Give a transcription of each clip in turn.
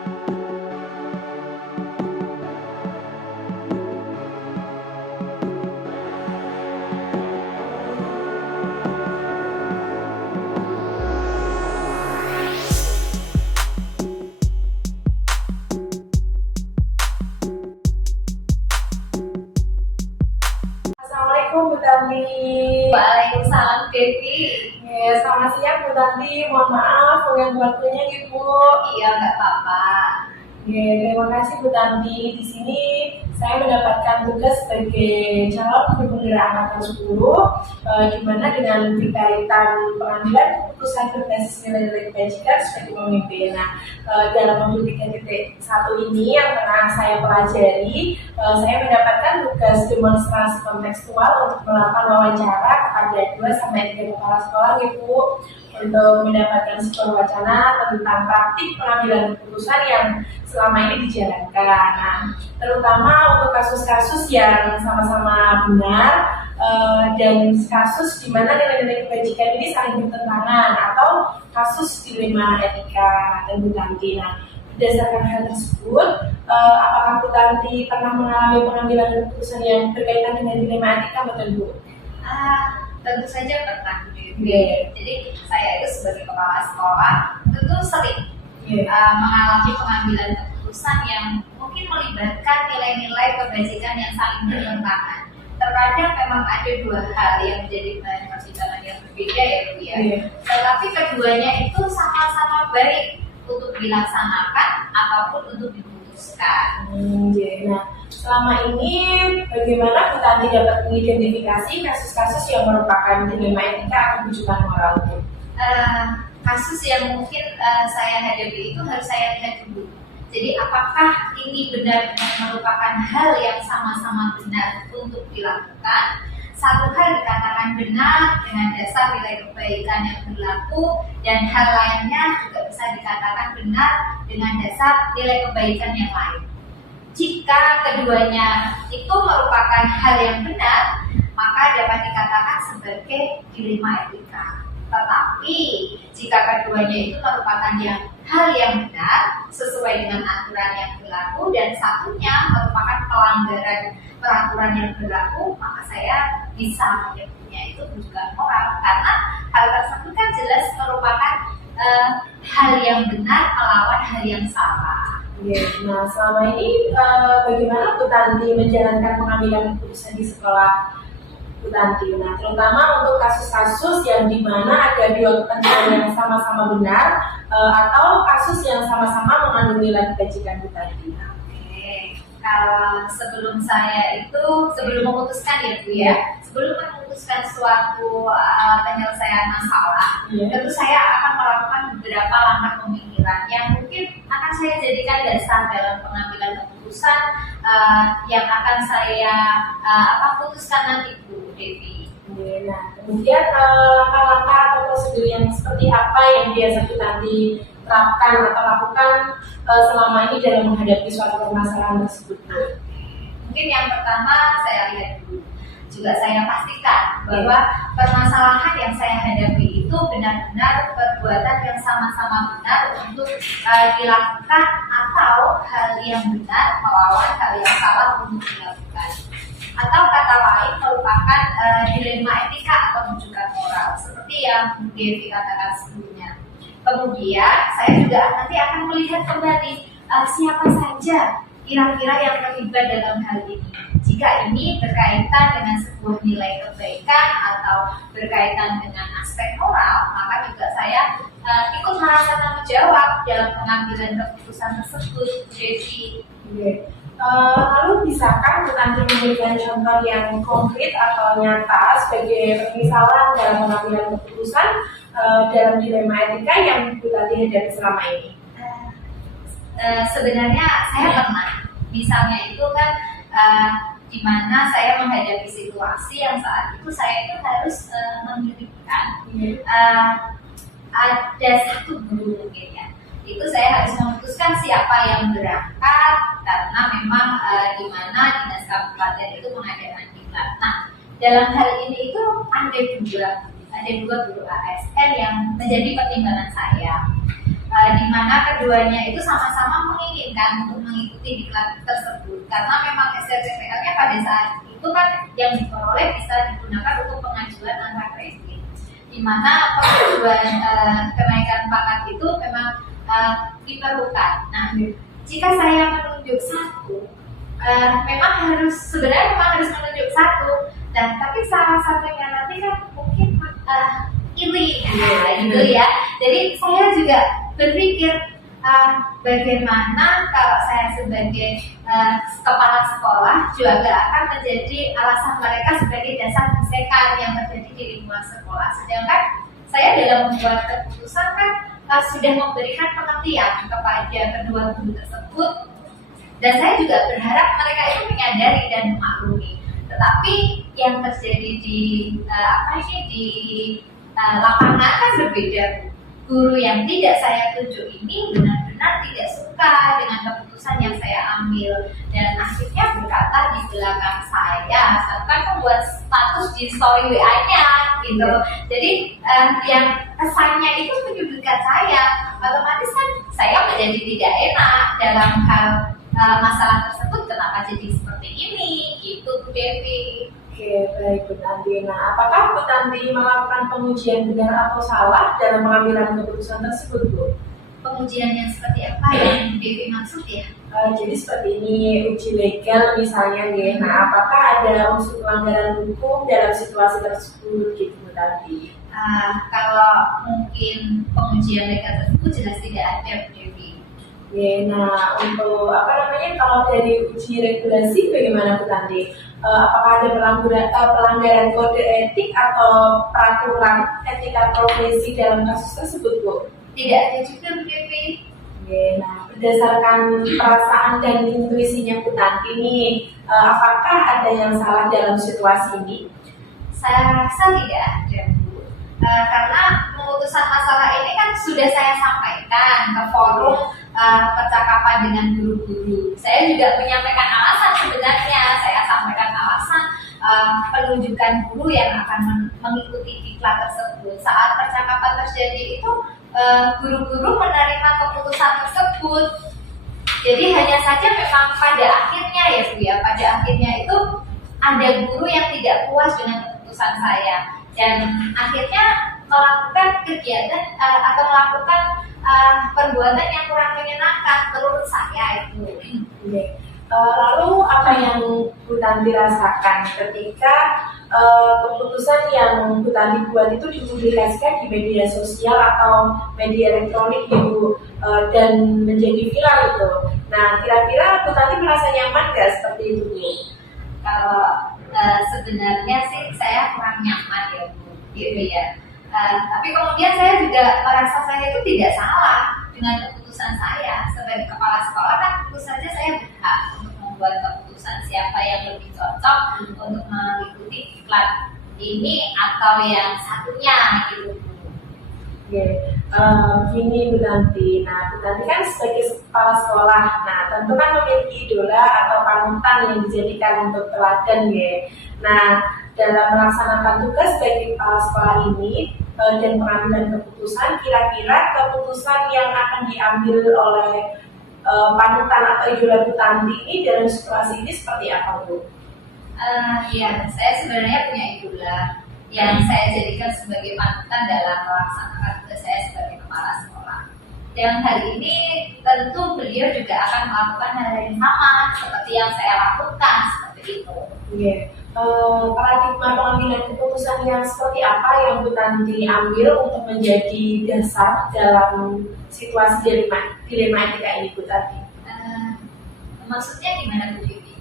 Assalamualaikum Bu Tanti. Waalaikumsalam Devi. Selamat siang Bu Tanti. Mohon maaf mengganggu waktunya Ibu. Iya, nggak apa-apa. Terima kasih Bu Tanti. Di sini saya mendapatkan tugas sebagai calon gubernur angkatan 10, di mana dengan berkaitan pengambilan keputusan berbasis nilai-nilai kebajikan sebagai pemimpin. Nah, dalam modul 3.1 ini yang pernah saya pelajari, saya mendapatkan tugas demonstrasi kontekstual untuk melakukan wawancara kepada 2-3 kepala sekolah Ibu, untuk mendapatkan sebuah wacana tentang praktik pengambilan keputusan yang selama ini dijalankan. Nah, terutama untuk kasus-kasus yang sama-sama benar dan kasus di mana nilai-nilai kebajikan ini saling bertentangan, atau kasus dilema etika dan Bu Tanti. Nah, berdasarkan hal tersebut, apakah Bu Tanti pernah mengalami pengambilan keputusan yang berkaitan dengan dilema etika, betul Bu? Tentu saja pernah. Jadi saya itu sebagai kepala sekolah tentu sering mengalami pengambilan keputusan yang mungkin melibatkan nilai-nilai kebajikan yang saling bertentangan. Terkadang memang ada dua hal yang menjadi bahan pertimbangan yang berbeda ya Bu ya. Tetapi keduanya itu sama-sama baik untuk dilaksanakan ataupun untuk diputuskan. Nah, selama ini bagaimana Bu Tanti dapat mengidentifikasi kasus-kasus yang merupakan dilema etika atau rujukan moral? Kasus yang mungkin saya hadapi itu harus saya lihat dulu. Jadi apakah ini benar-benar merupakan hal yang sama-sama benar untuk dilakukan? Satu hal dikatakan benar dengan dasar nilai kebaikan yang berlaku, dan hal lainnya juga bisa dikatakan benar dengan dasar nilai kebaikan yang lain. Jika keduanya itu merupakan hal yang benar, maka dapat dikatakan sebagai dilema etika. Tetapi jika keduanya itu merupakan hal yang benar sesuai dengan aturan yang berlaku, dan satunya merupakan pelanggaran peraturan yang berlaku, maka saya bisa menyebutnya itu rujukan moral, karena hal tersebut kan jelas merupakan hal yang benar melawan hal yang salah. Nah, selama ini bagaimana Bu Tanti menjalankan pengambilan keputusan di sekolah Bu Tanti? Nah, terutama untuk kasus-kasus yang dimana ada dua kepentingan yang sama-sama benar, atau kasus yang sama-sama mengandung nilai kebajikan Bu Tanti. Kalau sebelum memutuskan ya Bu ya, sebelum memutuskan suatu penyelesaian masalah, tentu saya akan melakukan beberapa langkah pemikiran yang mungkin akan saya jadikan dasar dalam pengambilan keputusan yang akan saya putuskan nanti Bu Devi. Nah, kemudian langkah-langkah atau prosedur yang seperti apa yang biasa Bu Tanti terapkan atau lakukan selama ini dalam menghadapi suatu permasalahan tersebut? Mungkin yang pertama saya lihat dulu, juga saya pastikan bahwa permasalahan yang saya hadapi itu benar-benar perbuatan yang sama-sama benar untuk dilakukan, atau hal yang benar melawan hal yang salah untuk dilakukan, atau kata lain merupakan dilema etika atau rujukan moral seperti yang Bu Devi katakan sebelumnya. Kemudian saya juga nanti akan melihat kembali siapa saja kira-kira yang terlibat dalam hal ini. Jika ini berkaitan dengan sebuah nilai kebaikan atau berkaitan dengan aspek moral, maka juga saya ikut merasa tanggung jawab dalam pengambilan keputusan tersebut, Devi. Lalu bisakah Bu Tanti memberikan contoh yang konkret atau nyata sebagai misalan dalam pengambilan keputusan dalam dilema etika yang Bu Tanti hadapi selama ini? Sebenarnya saya pernah, misalnya itu kan di mana saya menghadapi situasi yang saat itu saya itu harus memilihkan ada satu guru mungkin ya, itu saya harus memutuskan siapa yang berangkat, karena memang di mana dinas kabupaten itu mengadakan diklat. Nah, dalam hal ini itu ada dua guru ASN yang menjadi pertimbangan saya. di mana keduanya itu sama-sama menginginkan untuk mengikuti diklat tersebut karena memang SLPPL-nya pada saat itu kan yang diperoleh bisa digunakan untuk pengajuan angka kredit, di mana pengajuan kenaikan pangkat itu memang diperlukan. Nah, jika saya menunjuk satu, sebenarnya memang harus menunjuk satu, dan tapi salah satunya nanti kan mungkin iri, gitu ya. Jadi saya juga berpikir bagaimana kalau saya sebagai kepala sekolah juga akan menjadi alasan mereka sebagai dasar gesekan yang terjadi di lingkungan sekolah. Sedangkan saya dalam membuat keputusan kan sudah memberikan pengertian kepada kedua guru tersebut, dan saya juga berharap mereka itu menyadari dan memaklumi. Tetapi yang terjadi di lapangan kan berbeda. Guru yang tidak saya tunjuk ini benar-benar tidak suka dengan keputusan yang saya ambil, dan akhirnya berkata di belakang saya, bahkan membuat status di story WA-nya gitu. Jadi yang kesannya itu menyudutkan saya, otomatis kan saya menjadi tidak enak dalam hal masalah tersebut. Kenapa jadi seperti ini gitu, Bu Devi? Oke, baik Bu Tanti. Nah, apakah Bu Tanti melakukan pengujian benar atau salah dalam pengambilan keputusan tersebut, Bu? Pengujian yang seperti apa yang Bu Devi maksud ya? Jadi seperti ini, uji legal misalnya ya. Nah, apakah ada unsur pelanggaran hukum dalam situasi tersebut gitu Bu Tanti? Kalau mungkin pengujian legal tersebut jelas tidak ada, Bu Devi. Ya, nah untuk kalau dari uji regulasi bagaimana Bu Tanti? Apakah ada pelanggaran kode etik atau peraturan etika profesi dalam kasus tersebut, Bu? Tidak ada juga, Bu Devi. Oke, nah berdasarkan perasaan dan intuisinya Bu Tanti nih, apakah ada yang salah dalam situasi ini? Saya rasa tidak ada, Bu. Karena pemutusan masalah ini kan sudah saya sampaikan ke forum percakapan dengan guru-guru. Saya juga menyampaikan alasan sebenarnya. Saya sampaikan alasan penunjukan guru yang akan mengikuti diklat tersebut. Saat percakapan terjadi itu guru-guru menerima keputusan tersebut. Jadi hanya saja memang pada akhirnya ya Bu ya, pada akhirnya itu ada guru yang tidak puas dengan keputusan saya dan akhirnya melakukan kegiatan atau melakukan perbuatan yang kurang menyenangkan menurut saya itu. Lalu apa yang Bu Tanti rasakan ketika keputusan yang Bu Tanti buat itu dipublikasikan di media sosial atau media elektronik gitu dan menjadi viral itu? Nah, kira-kira Bu Tanti merasa nyaman nggak seperti itu, Bu? Kalau sebenarnya sih saya kurang nyaman ya, Bu, gitu ya. Tapi kemudian saya juga merasa saya itu tidak salah dengan keputusan saya sebagai kepala sekolah. Kan tentu saja saya berhak untuk membuat keputusan siapa yang lebih cocok untuk mengikuti diklat ini atau yang satunya gitu. Gini Bu Tanti. Nah, Bu Tanti kan sebagai kepala sekolah, nah tentu kan memiliki idola atau panutan yang dijadikan untuk teladan ya. Nah, dalam melaksanakan tugas sebagai kepala sekolah ini dan pengambilan keputusan, kira-kira keputusan yang akan diambil oleh panutan atau idola Bu Tanti ini dalam situasi ini seperti apa, Bu? Ya, saya sebenarnya punya idola yang saya jadikan sebagai panutan dalam melaksanakan tugas saya sebagai kepala sekolah. Dan hal ini tentu beliau juga akan melakukan hal yang sama seperti yang saya lakukan seperti itu. Paradigma pengambilan keputusan yang seperti apa yang Bu Tanti ambil untuk menjadi dasar dalam situasi dilema etika ini, Bu Tanti? Maksudnya gimana, Bu Devi?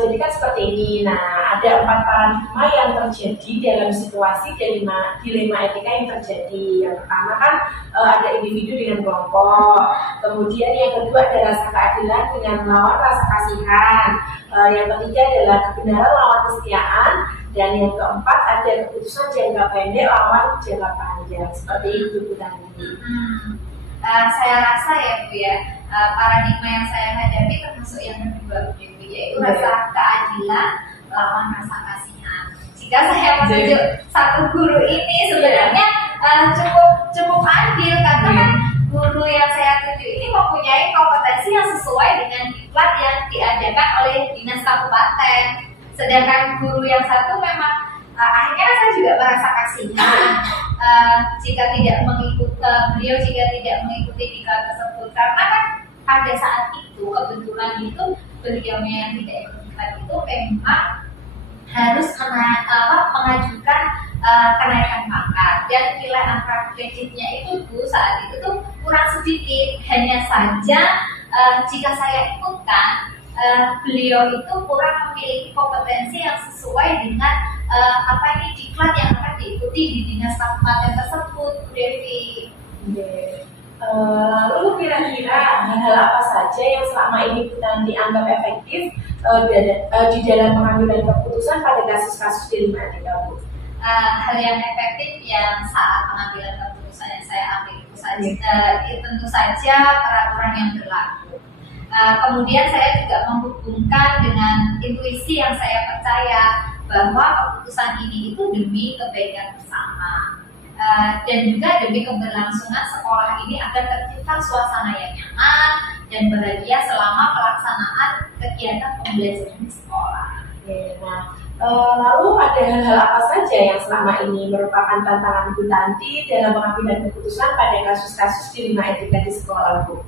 Jadi kan seperti ini. Nah, ada 4 paradigma yang terjadi dalam situasi dilema etika yang terjadi. Yang pertama kan ada individu dengan kelompok. Kemudian yang kedua ada rasa keadilan dengan melawan rasa kasihan. Yang ketiga adalah kebenaran lawan kesetiaan. Dan yang keempat ada keputusan jangka pendek lawan jangka panjang. Seperti itu, Bu Tanti. Saya rasa ya, Bu ya, paradigma yang saya hadapi termasuk yang kedua, Bu Devi, yaitu rasa keadilan lawan rasa kasihan. Jika saya menunjuk satu guru ini sebenarnya cukup adil karena kan guru yang saya tuju ini mempunyai kompetensi yang sesuai dengan diklat yang diadakan oleh dinas kabupaten. Sedangkan guru yang satu memang akhirnya saya juga merasa kasihan jika tidak mengikuti beliau jika tidak mengikuti diklat tersebut, karena kan pada saat itu kebetulan itu beliaunya yang tidak ikut diklat itu memang harus mengajukan kenaikan pangkat, dan nilai angka kreditnya itu saat itu tuh kurang sedikit. Hanya saja jika saya ikutkan, beliau itu kurang memiliki kompetensi yang sesuai dengan diklat yang akan diikuti di dinas kabupaten tersebut, Bu Devi. Lalu kira-kira hal-hal apa saja yang selama ini kita dianggap efektif di dalam pengambilan keputusan pada kasus-kasus di Lima Etika, Bu? Hal yang efektif yang saat pengambilan keputusan yang saya ambil itu tentu saja peraturan yang berlaku. Kemudian saya juga menghubungkan dengan intuisi yang saya percaya bahwa keputusan ini itu demi kebaikan bersama. Dan juga demi keberlangsungan sekolah ini agar tercipta suasana yang nyaman dan bahagia selama pelaksanaan kegiatan pembelajaran di sekolah. Nah, lalu ada hal-hal apa saja yang selama ini merupakan tantangan Bu Tanti dalam pengambilan keputusan pada kasus-kasus di Lima Etika di sekolah, Bu?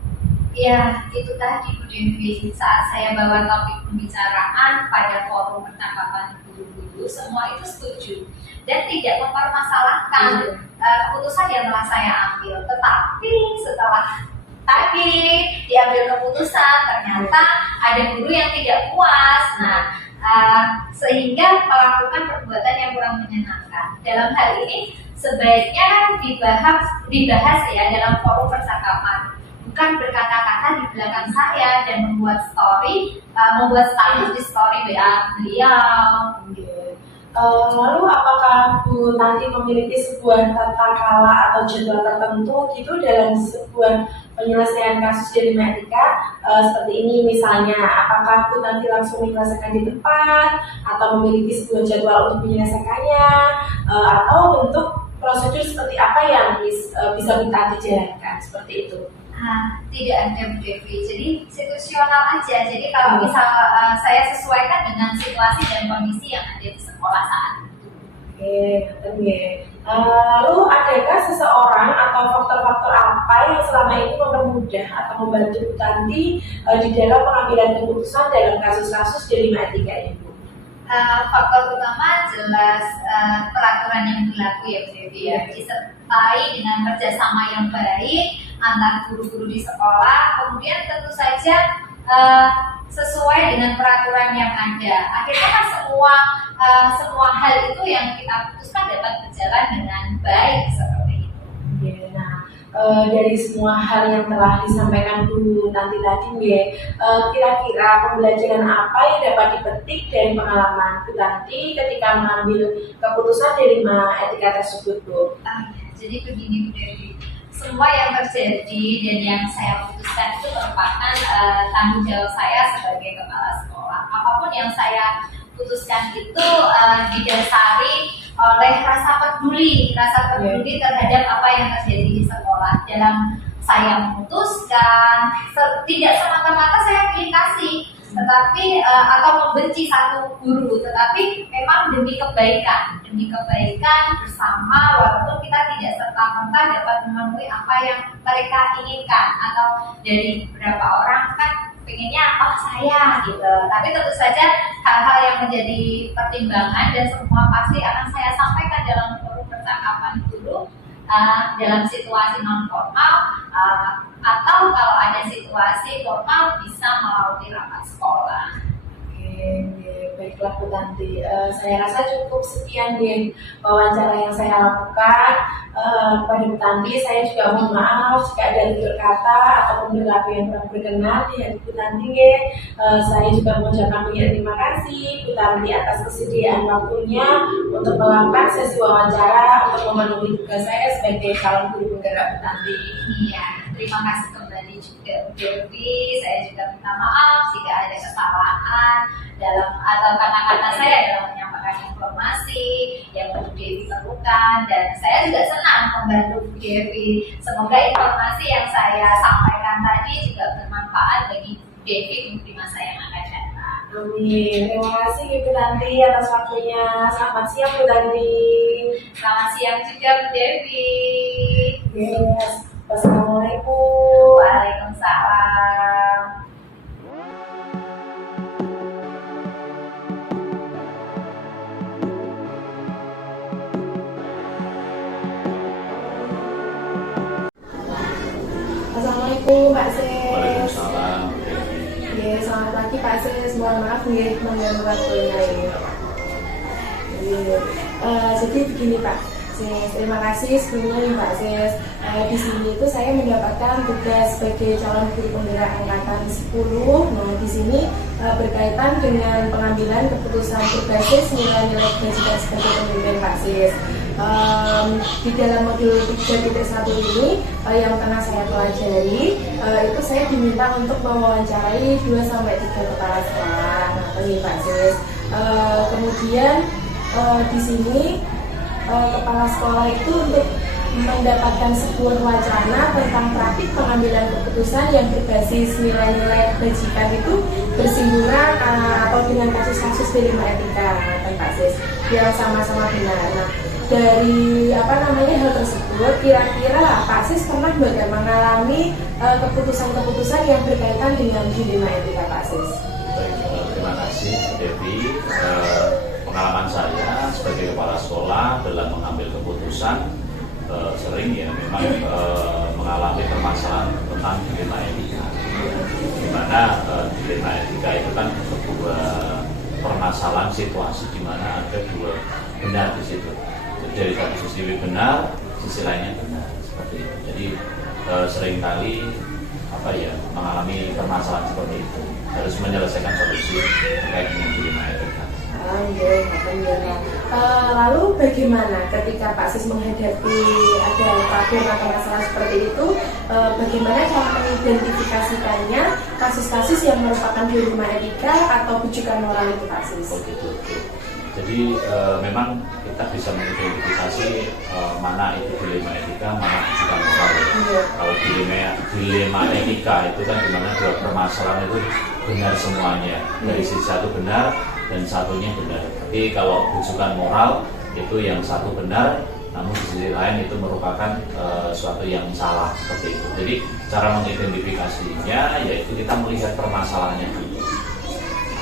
Ya, itu tadi Bu Devi, saat saya bawa topik pembicaraan pada forum percakapan guru-guru, semua itu setuju dan tidak mempermasalahkan keputusan yang telah saya ambil. Tetapi setelah tadi diambil keputusan, ternyata ada guru yang tidak puas. Sehingga melakukan perbuatan yang kurang menyenangkan. Dalam hal ini sebaiknya dibahas ya dalam forum percakapan, bukan berkata-kata di belakang saya dan membuat status di story WA beliau. Lalu apakah Bu Tanti memiliki sebuah tata krama atau jadwal tertentu gitu dalam sebuah penyelesaian kasus di Lima Etika seperti ini misalnya, apakah Bu Tanti langsung menyelesaikan di tempat atau memiliki sebuah jadwal untuk menyelesaikannya, atau bentuk prosedur seperti apa yang bisa Bu Tanti jalankan seperti itu? Tidak ada Bu Devi, jadi situasional aja. Jadi kalau misal saya sesuaikan dengan situasi dan kondisi yang ada di sekolah saat itu. Lalu adakah seseorang atau faktor-faktor apa yang selama ini mempermudah atau membantu Bu Tanti di dalam pengambilan keputusan dalam kasus-kasus di Lima Etika ini, Bu? Faktor utama jelas peraturan yang berlaku ya Bu Devi, disertai dengan kerjasama yang baik antar guru-guru di sekolah. Kemudian tentu saja sesuai dengan peraturan yang ada. Akhirnya kan semua hal itu yang kita putuskan dapat berjalan dengan baik seperti itu. Dari semua hal yang telah disampaikan Bu Tanti tadi, kira-kira pembelajaran apa yang dapat dipetik dari pengalaman Bu Tanti ketika mengambil keputusan di Lima Etika tersebut, Bu? Jadi begini Bu Devi, semua yang terjadi dan yang saya putuskan itu merupakan tanggung jawab saya sebagai kepala sekolah. Apapun yang saya putuskan itu didasari oleh rasa peduli terhadap apa yang terjadi di sekolah. Dalam saya memutuskan, tidak semata-mata saya pilih kasih, tetapi atau membenci satu guru, tetapi memang demi kebaikan bersama, walaupun kita tidak serta-merta dapat memenuhi apa yang mereka inginkan, atau dari beberapa orang kan pengennya saya gitu. Tapi tentu saja hal-hal yang menjadi pertimbangan dan semua pasti akan saya sampaikan dalam forum percakapan dulu, dalam situasi non formal, atau kalau ada situasi formal bisa melalui rapat sekolah. Baiklah Bu Tanti, saya rasa cukup sekian di wawancara yang saya lakukan pada Bu Tanti. Saya juga mohon maaf jika ada tutur kata ataupun perilaku yang kurang berkenan di hati Bu Tanti. Saya juga mengucapkan banyak terima kasih Bu Tanti atas kesediaan waktunya untuk melakukan sesi wawancara untuk memenuhi tugas saya sebagai calon guru penggerak Bu Tanti. Iya, terima kasih kembali juga Bu Devi. Saya juga minta maaf jika ada kesalahan dalam atau kata-kata saya dalam menyampaikan menambahkan informasi yang Bu Devi perlukan, dan saya juga senang membantu Bu Devi. Semoga informasi yang saya sampaikan tadi juga bermanfaat bagi Bu Devi untuk di masa yang akan datang. Amin. Terima kasih Ibu Tanti atas waktunya. Selamat siang Bu Tanti. Selamat siang juga Bu Devi. Yes. Wassalamualaikum. Waalaikumsalam. Assalamualaikum Pak Sis. Waalaikumsalam. Ya, selamat pagi Pak Sis. Mohon maaf ya mengganggu waktunya ya. Jadi begini Pak Sis, terima kasih sebelumnya nih Pak Sis. Di sini itu saya mendapatkan tugas sebagai calon guru penggerak angkatan 10. Nah, di sini berkaitan dengan pengambilan keputusan berbasis nilai-nilai kebajikan sebagai pemimpin Pak Sis. Di dalam modul 3.1 ini yang tengah saya pelajari, itu saya diminta untuk mewawancarai 2-3 kepala sekolah. Nah, ini Pak Sis. Kemudian di sini kepala sekolah itu untuk mendapatkan sebuah wacana tentang praktik pengambilan keputusan yang berbasis nilai-nilai kebajikan itu bersinggungan atau dengan kasus-kasus dilema etika, Pak Sis, yang sama-sama benar. Nah, dari hal tersebut, kira-kira Pak Sis pernah mengalami keputusan-keputusan yang berkaitan dengan dilema etika, Pak Sis? Baik, terima kasih Bu Devi. Pengalaman saya sebagai kepala sekolah dalam mengambil keputusan sering ya memang mengalami permasalahan tentang dilema etika. Di mana dilema etika itu kan sebuah permasalahan situasi di mana ada dua benar di situ. Jadi dari satu sisi benar, sisi lainnya benar seperti itu. Jadi seringkali mengalami permasalahan seperti itu, harus menyelesaikan solusi terkait dengan dilema etika. Lalu bagaimana ketika Pak Sis menghadapi ada problem atau masalah seperti itu, bagaimana cara mengidentifikasikannya kasus-kasus yang merupakan dilema etika atau bujukan moral itu Pak Sis? Oh gitu. Jadi memang kita bisa mengidentifikasi mana itu dilema etika, mana bujukan moral. Kalau dilema etika itu kan dimana dua permasalahan itu benar semuanya, dari sisi satu benar dan satunya benar. Tapi kalau bujukan moral itu yang satu benar, namun di sisi lain itu merupakan suatu yang salah seperti itu. Jadi cara mengidentifikasinya yaitu kita melihat permasalahannya dulu.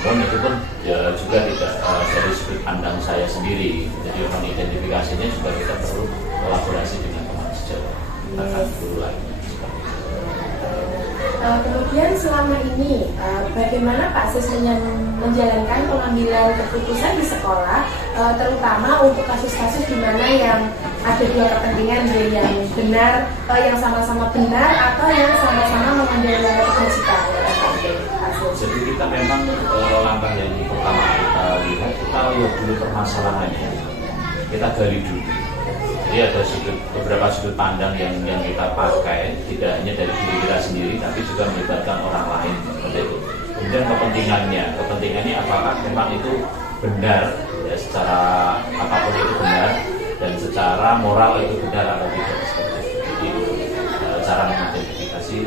Namun itu pun ya juga tidak dari sudut pandang saya sendiri. Jadi mengidentifikasinya juga kita perlu kolaborasi dengan teman sejawat, bahkan guru lainnya. Kemudian selama ini bagaimana Pak Sis menjalankan pengambilan keputusan di sekolah, terutama untuk kasus-kasus di mana yang ada dua kepentingan, yang benar, yang sama-sama benar atau yang sama-sama mengambil kebajikan. Jadi kita memang langkah yang pertama kita lihat dulu permasalahannya, kita gali dulu. Jadi ada beberapa sudut pandang yang kita pakai, tidak hanya dari diri kita sendiri, tapi juga melibatkan orang lain seperti itu. Kemudian kepentingannya apakah memang itu benar, ya, secara apapun itu benar, dan secara moral itu benar atau tidak seperti itu. Jadi cara mengidentifikasi.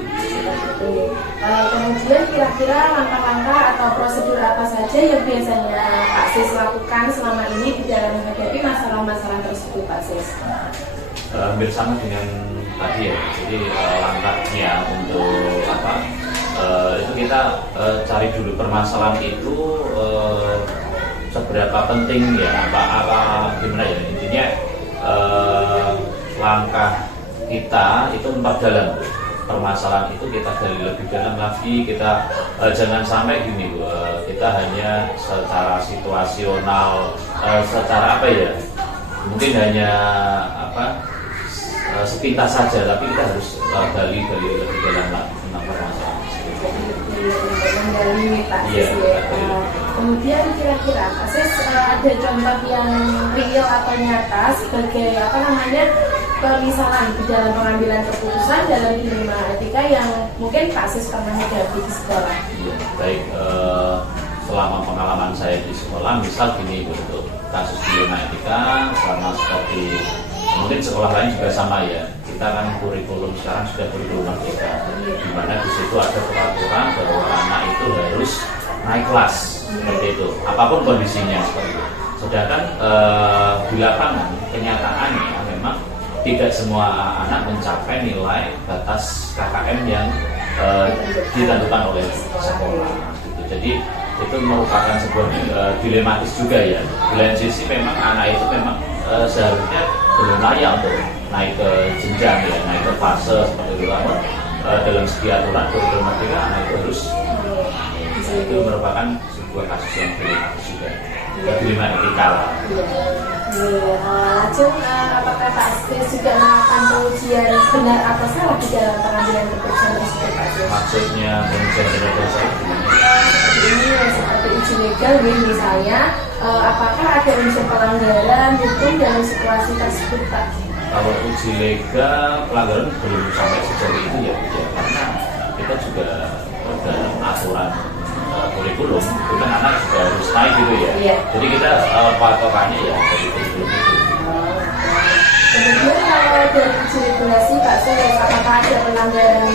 Kemudian kira-kira langkah-langkah atau prosedur apa saja yang biasanya Pak Sis lakukan selama ini di dalam menghadapi masalah-masalah tersebut, Pak Sis? Hampir sama dengan tadi ya. Jadi langkahnya untuk itu kita cari dulu permasalahan itu seberapa penting ya, gimana ya, intinya langkah kita itu memperdalam permasalahan itu, kita gali lebih dalam lagi. Kita jangan sampai gini Bu, kita hanya secara situasional, secara mungkin hanya sepintas saja, tapi kita harus gali lebih dalam lagi tentang permasalahan. Menggali Pak Sis ya. Kemudian kira-kira Pak Sis ada contoh yang real atau nyata sebagai pemisahan di dalam pengambilan keputusan dalam dilema etika yang mungkin Pak Sis pernah hadapi di sekolah? Baik, selama pengalaman saya di sekolah, misal gini untuk kasus dilema etika sama seperti mungkin sekolah lain juga sama ya. Kita kan kurikulum sekarang sudah kurikulum merdeka, di mana di situ ada peraturan bahwa anak itu harus naik kelas seperti itu, apapun kondisinya seperti itu. Sedangkan di lapangan kenyataannya memang tidak semua anak mencapai nilai batas KKM yang ditentukan oleh sekolah. Gitu. Jadi itu merupakan sebuah dilematis juga ya. Di lain sisi memang anak itu memang seharusnya belum layak untuk naik ke jenjang ya, naik ke fase seperti itu. Namun dalam segi aturan kurikulum merdeka anak itu harus itu merupakan sebuah kasus yang dilematis juga. Dilema etika lah. Lanjut, apakah Pak Sis juga melakukan pengujian benar atau salah di dalam pengambilan keputusan tersebut, Pak Sis? Maksudnya pengujian benar dan salah ini seperti uji legal misalnya, apakah ada unsur pelanggaran hukum dalam situasi tersebut, Pak? Kalau uji legal pelanggaran belum sampai sejauh itu ya, karena kita juga dalam aturan kurikulum itu kan anak juga harus naik gitu ya. Iya. Jadi kita patokannya ya dari kurikulum itu. Kemudian kalau dari uji regulasi Pak Sis, apakah ada pelanggaran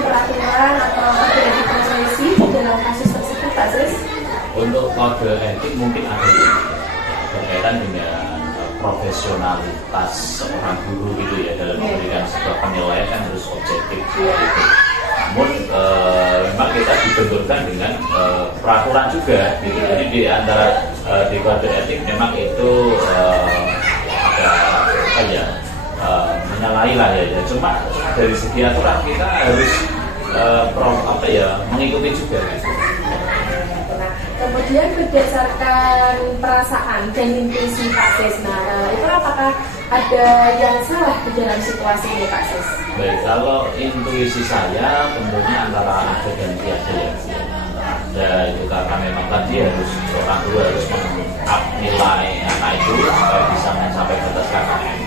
peraturan atau kode etik profesi dalam kasus tersebut, Pak Sis? Untuk kode etik mungkin ada ya, berkaitan dengan profesionalitas seorang guru gitu ya, dalam memberikan sebuah penilaian kan harus objektif gitu. Namun memang kita dibenturkan dengan peraturan juga gitu. Jadi di antara di kode etik memang itu ada menyalahi lah ya. Cuma dari segi aturan kita harus mengikuti juga gitu. Kemudian berdasarkan perasaan dan intuisi Pak Sis, itu apakah ada yang salah di dalam situasi ini, Pak Sis? Baik, kalau intuisi saya tentunya antara ada dan tiada ya. Ada itu karena memang kan dia harus, orang guru harus mengungkap nilai anak itu supaya bisa mencapai batas KKM.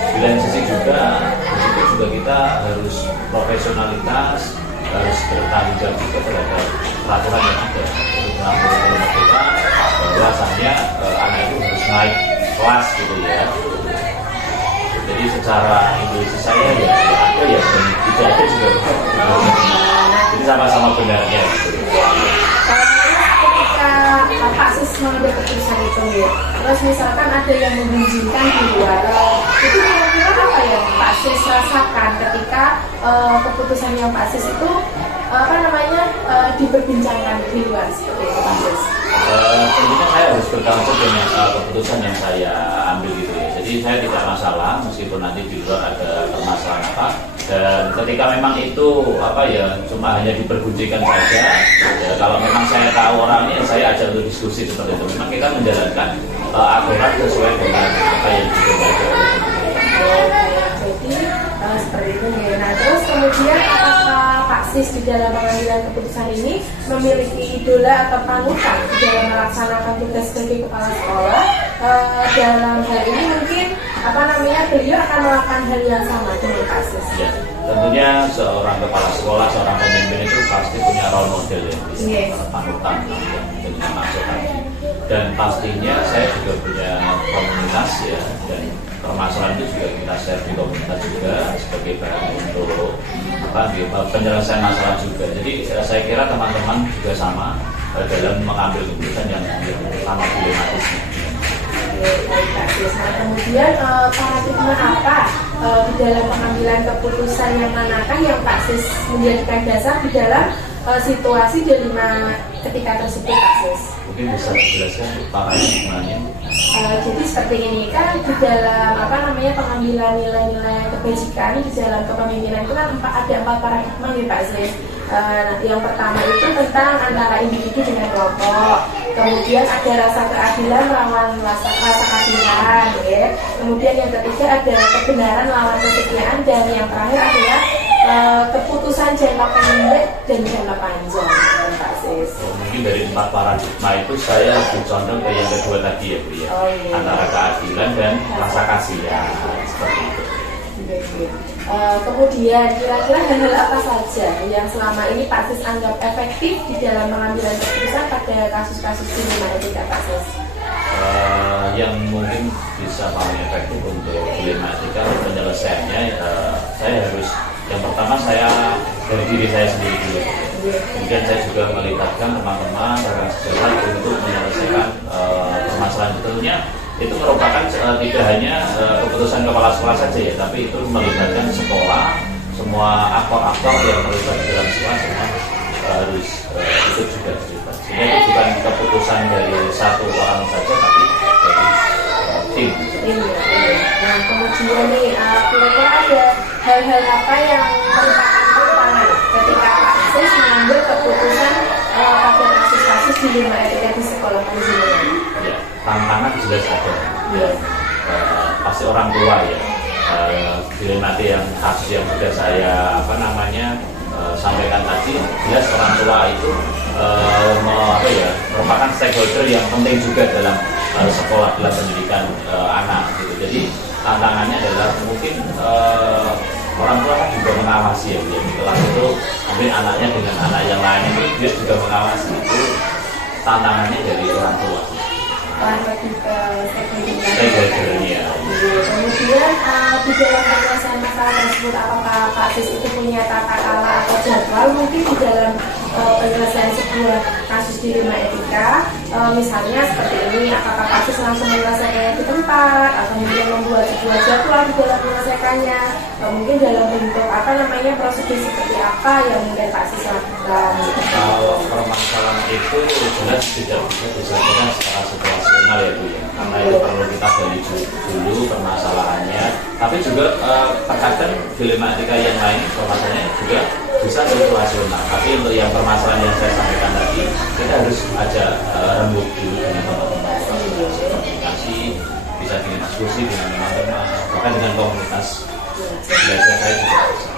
Di lain sisi juga, di situ juga kita harus profesionalitas, harus bertanggung jawab juga terhadap peraturan yang ada. Dalam kurikulum merdeka bahwasanya anak itu harus naik kelas gitu ya. Jadi secara intuisi saya ya ada ya dan tidak ada juga. Jadi sama-sama benarnya gitu. Ketika Pak Sis mengambil keputusan itu ya, terus misalkan ada yang mengizinkan di luar, itu kira-kira apa ya Pak Sis rasakan ketika keputusan yang Pak Sis itu diperbincangkan di luar seperti itu, Pak Sis? Tentunya saya harus bertanggung jawab dengan keputusan yang saya ambil gitu ya. Jadi saya tidak masalah meskipun nanti di luar ada permasalahan apa. Dan ketika memang itu cuma hanya diperguncikan saja. Ya, kalau memang saya tahu orangnya, saya ajak untuk diskusi seperti itu. Memang kita menjalankan aturan sesuai dengan apa yang dikehendaki oleh pemerintah. Jadi seperti itu ya. Nah terus kemudian apakah Pak Sis di dalam pengambilan keputusan ini memiliki idola atau panutan di dalam melaksanakan tugas sebagai kepala sekolah? Dalam hal ini mungkin beliau akan melakukan hal yang sama dengan Pak Sis. Ya, tentunya seorang kepala sekolah, seorang pemimpin itu pasti punya role model ya, panutan yang tentunya masuk tadi. Dan pastinya saya juga punya komunitas ya, dan permasalahan itu juga kita share di komunitas juga sebagai bahan untuk penyelesaian masalah juga. Jadi saya kira teman-teman juga sama dalam mengambil keputusan yang sama dilematisnya. Nah, kemudian paradigma apa di dalam pengambilan keputusan yang manakah yang Pak Sis menjadikan dasar di dalam situasi dilema ketika tersebut, Pak Sis? Mungkin bisa dijelaskan paradigmanya. Jadi seperti ini kan di dalam pengambilan nilai-nilai kebajikan di dalam kepemimpinan itu kan ada 4 paradigma nih, Pak Sis. Yang pertama itu tentang antara individu dengan kelompok. Kemudian ada rasa keadilan melawan rasa keadilan, ya. Kemudian yang ketiga ada kebenaran lawan kesetiaan, dan yang terakhir adalah keputusan jangka pendek dan jangka panjang, Pak Sis. Mungkin dari 4 paradigma itu saya lebih condong ke yang kedua tadi ya Bu ya. Antara keadilan dan rasa kasihan seperti itu. Kemudian kira-kira hal-hal apa saja yang selama ini Pak Sis anggap efektif di dalam mengambil keputusan pada kasus-kasus dilema etika, Pak Sis? yang mungkin bisa paling efektif untuk dilema etika penyelesaiannya, saya harus yang pertama saya dari diri saya sendiri dulu. Kemudian saya juga melibatkan teman-teman rekan sejawat untuk menyelesaikan permasalahan. Tentunya itu merupakan tidak hanya keputusan kepala sekolah saja ya, tapi itu melibatkan sekolah, semua aktor-aktor yang terlibat di dalam sekolah semua harus ikut juga terlibat. Sehingga itu bukan keputusan dari satu orang saja, tapi dari tim. Nah, kemudian nih, kira-kira ada hal-hal apa yang merupakan tantangan ketika Pak Aziz mengambil keputusan pada kasus-kasus dilema etika di sekolah panjenengan? Ya, tantangan jelas ada. Iya. Pasti orang tua ya. Dilema yang kasus yang sudah saya sampaikan tadi, jelas orang tua itu merupakan stakeholder yang penting juga dalam sekolah, dalam pendidikan anak gitu. Jadi tantangannya adalah mungkin orang tua kan juga mengawasi ya, di kelas itu mungkin anaknya dengan anak yang lain itu dia juga mengawasi, itu tantangannya dari orang tua. Lebih ke Stakeholdernya. Kemudian di dalam penyelesaian masalah tersebut, apakah Pak Aziz itu punya tata cara atau jadwal mungkin di dalam penyelesaian sebuah kasus dilema etika, misalnya seperti ini, apakah Pak Aziz langsung menyelesaikannya di tempat atau mungkin membuat sebuah jadwal di dalam menyelesaikannya, mungkin dalam bentuk prosedur seperti apa yang mungkin Pak Aziz lakukan? Kalau permasalahan itu jelas tidak bisa diselesaikan secara situasional ya Bu ya, karena itu perlu kita gali dulu permasalahannya. Tapi juga terkadang dilema etika yang lain permasalahannya juga bisa situasional. Tapi untuk yang permasalahan yang saya sampaikan tadi, kita harus ajak rembuk dulu dengan teman-teman, komunikasi, bisa dengan diskusi dengan teman-teman, bahkan dengan komunitas belajar saya juga bisa.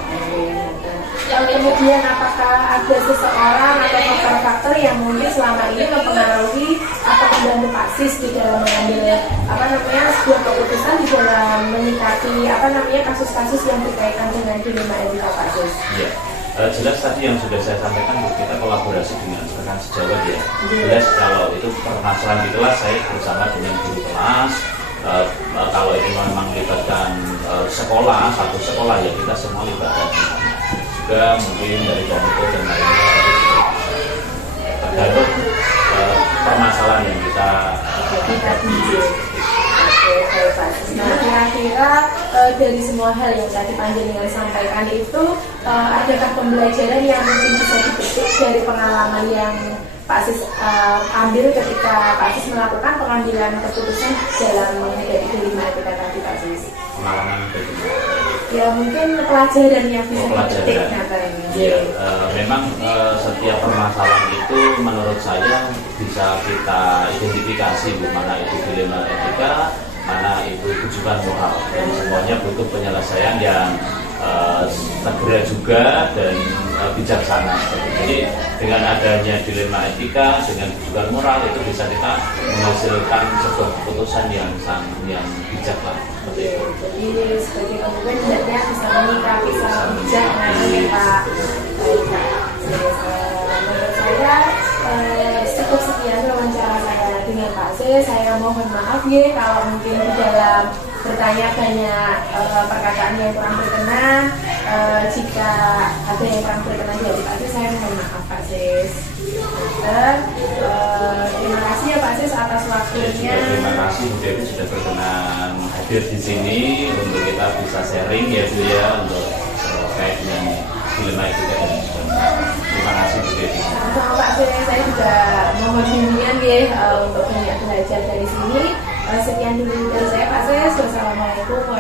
Kemudian apakah ada seseorang atau faktor-faktor yang mungkin selama ini mempengaruhi atau membantu Pak Aziz di dalam mengambil sebuah keputusan di dalam menyikapi kasus-kasus yang berkaitan dengan dilema etika Pak Aziz? Ya, jelas tadi yang sudah saya sampaikan, kita kolaborasi dengan rekan sejawat ya. Jelas kalau itu permasalahan di kelas, saya bersama dengan guru kelas. Kalau itu memang melibatkan sekolah, satu sekolah ya kita semua libatkan. Juga mungkin dari komite dan lainnya, tergantung permasalahan yang kita tuju. Nah, kira-kira dari semua hal yang tadi panjenengan sampaikan itu, adakah pembelajaran yang mungkin bisa dipetik dari pengalaman yang Pak Aziz ambil ketika Pak Aziz melakukan pengambilan keputusan dalam menghadapi dilema etika tadi, Pak Aziz? pengalaman bagaimana? Ya mungkin pelajaran yang bisa dipetik katanya. Ya, memang setiap permasalahan itu menurut saya bisa kita identifikasi mana itu dilema etika, mana itu tujuan moral, dan semuanya butuh penyelesaian yang segera juga dan bijaksana. Jadi dengan adanya dilema etika dengan tujuan moral itu bisa kita menghasilkan sebuah keputusan yang bijak lah. Jadi sebagai pemimpin hendaknya bisa menyikapi secara bijak Pak. Menurut saya cukup sekian wawancara saya dengan Pak Aziz. Saya mohon maaf ya kalau mungkin di dalam bertanya banyak perkataan yang kurang berkenan. Jika ada yang kurang berkenan dari Pak Aziz, saya mohon maaf Pak Aziz. Terima kasih ya Pak Aziz atas waktunya. Terima kasih Bu Dewi sudah berkenan hadir di sini untuk kita bisa sharing ya Bu ya, untuk terkait dengan dilema etika dan terima kasih Bu Dewi. Sama Pak Aziz, saya juga mohon bimbingan ya untuk banyak belajar dari sini. Sekian dulu dari saya Pak Aziz. Wassalamualaikum warahmatullahi wabarakatuh.